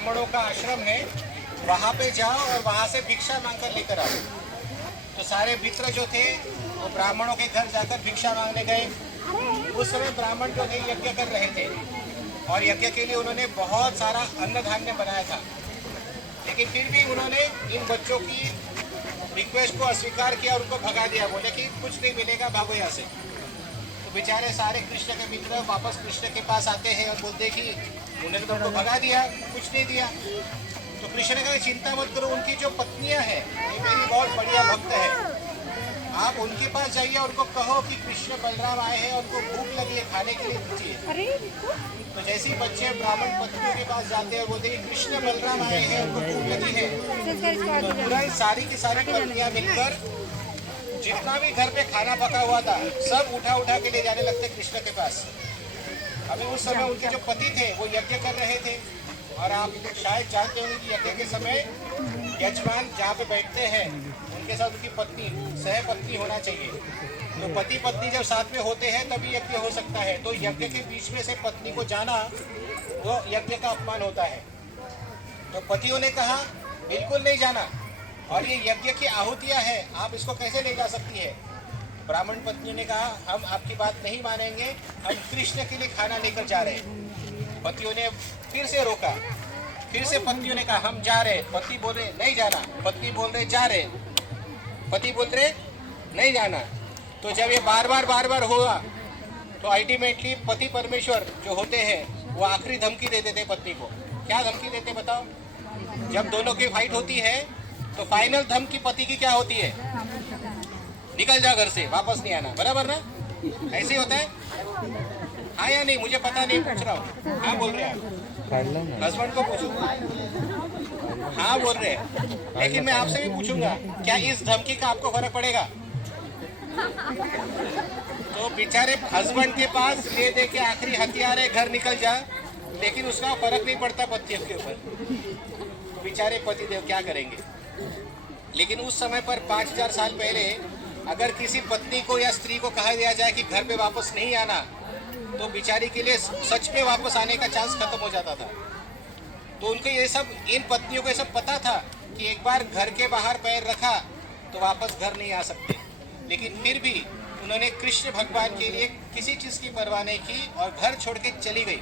ब्राह्मणों का आश्रम है, वहाँ पे जाओ और वहाँ से भिक्षा मांगकर लेकर आओ। तो सारे मित्र जो थे वो ब्राह्मणों के घर जाकर भिक्षा मांगने गए। उस समय ब्राह्मण जो थे यज्ञ कर रहे थे और यज्ञ के लिए उन्होंने बहुत सारा अन्न धान्य बनाया था, लेकिन फिर भी उन्होंने इन बच्चों की रिक्वेस्ट को अस्वीकार किया और उनको भगा दिया। बोले कि कुछ नहीं मिलेगा, भागो यहाँ से। तो बेचारे सारे कृष्ण के मित्र वापस कृष्ण के पास आते हैं और बोलते कि उन्होंने तो उनको भगा दिया, कुछ नहीं दिया। तो कृष्ण ने कहा चिंता मत करो, उनकी जो पत्नियां हैं ये मेरी बहुत बढ़िया भक्त है, आप उनके पास जाइए और उनको कहो कि कृष्ण बलराम आए हैं और उनको भूख लगी है, खाने के लिए दीजिए। तो जैसे ही बच्चे ब्राह्मण पत्नियों के पास जाते हैं, बोलते हैं कृष्ण बलराम आए हैं, उनको भूख लगी है। तो पूरा सारी की सारी पत्नियां मिलकर जितना भी घर पे खाना पका हुआ था सब उठा उठा के ले जाने लगते कृष्ण के पास। अभी उस समय उनके जो पति थे वो यज्ञ कर रहे थे, और आप शायद जानते होंगे कि यज्ञ के समय यजमान जहाँ पे बैठते हैं उनके साथ उनकी पत्नी सह पत्नी होना चाहिए। तो पति पत्नी जब साथ में होते हैं तभी यज्ञ हो सकता है। तो यज्ञ के बीच में से पत्नी को जाना वो यज्ञ का अपमान होता है। तो पतियों ने कहा बिल्कुल नहीं जाना, और ये यज्ञ की आहुतियाँ हैं, आप इसको कैसे ले जा सकती है। ब्राह्मण पत्नी ने कहा हम आपकी बात नहीं मानेंगे, हम कृष्ण के लिए खाना लेकर जा रहे हैं। पतियों ने फिर से रोका, फिर से पत्नियों ने कहा हम जा रहे। पति बोल रहे नहीं जाना, पत्नी बोल रहे जा रहे, पति बोल रहे नहीं जाना। तो जब ये बार बार हुआ तो अल्टीमेटली पति परमेश्वर जो होते हैं वो आखिरी धमकी दे देते पत्नी को। क्या धमकी देते बताओ? जब दोनों की फाइट होती है तो फाइनल धमकी पति की क्या होती है? निकल जा घर से, वापस नहीं आना। बराबर ना? ऐसे ही होता है? हाँ या नहीं? मुझे पता नहीं, पूछ रहा हूँ। हाँ बोल रहे हैं, हस्बैंड को पूछो। हाँ बोल रहे हैं, लेकिन मैं आपसे भी पूछूंगा क्या इस धमकी का आपको फर्क पड़ेगा? तो बेचारे हस्बैंड के पास ले दे के आखिरी हथियार है घर निकल जा, लेकिन उसका फर्क नहीं पड़ता पतियों के ऊपर। बेचारे पतिदेव क्या करेंगे? लेकिन उस समय पर 5000 साल पहले अगर किसी पत्नी को या स्त्री को कहा दिया जाए कि घर पे वापस नहीं आना, तो बेचारी के लिए सच में वापस आने का चांस खत्म हो जाता था। तो उनको ये सब, इन पत्नियों को ये सब पता था कि एक बार घर के बाहर पैर रखा तो वापस घर नहीं आ सकते, लेकिन फिर भी उन्होंने कृष्ण भगवान के लिए किसी चीज़ की परवाह नहीं की और घर छोड़ के चली गई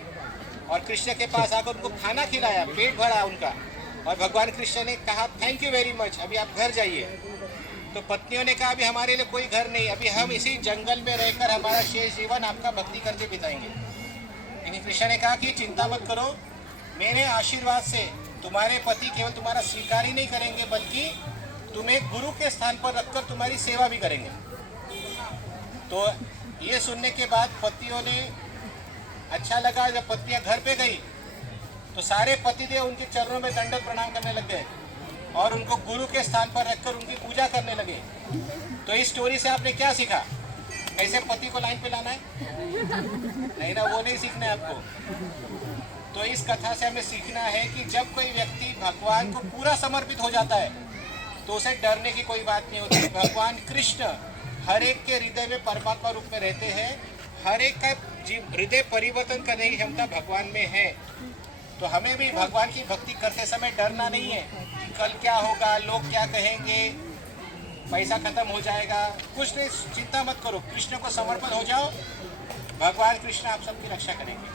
और कृष्ण के पास आकर उनको खाना खिलाया, पेट भरा उनका। और भगवान कृष्ण ने कहा थैंक यू वेरी मच, अभी आप घर जाइए। तो पत्नियों ने कहा अभी हमारे लिए कोई घर नहीं, अभी हम इसी जंगल में रहकर हमारा शेष जीवन आपका भक्ति करके बिताएंगे। लेकिन कृष्ण ने कहा कि चिंता मत करो, मेरे आशीर्वाद से तुम्हारे पति केवल तुम्हारा स्वीकार ही नहीं करेंगे, बल्कि तुम्हें गुरु के स्थान पर रखकर तुम्हारी सेवा भी करेंगे। तो ये सुनने के बाद पतियों ने, अच्छा लगा। जब पत्नियां घर पे गई तो सारे पतिदेव उनके चरणों में दंडवत प्रणाम करने लग गए और उनको गुरु के स्थान पर रखकर उनकी पूजा करने लगे। तो इस स्टोरी से आपने क्या सीखा? कैसे पति को लाइन पे लाना है? नहीं ना, वो नहीं सीखना है आपको। तो इस कथा से हमें सीखना है कि जब कोई व्यक्ति भगवान को पूरा समर्पित हो जाता है तो उसे डरने की कोई बात नहीं होती। भगवान कृष्ण हर एक के हृदय में परमात्मा रूप में रहते हैं, हर एक का हृदय परिवर्तन करने की क्षमता भगवान में है। तो हमें भी भगवान की भक्ति करते समय डरना नहीं है कि कल क्या होगा, लोग क्या कहेंगे, पैसा खत्म हो जाएगा, कुछ नहीं, चिंता मत करो, कृष्ण को समर्पण हो जाओ, भगवान कृष्ण आप सबकी रक्षा करेंगे।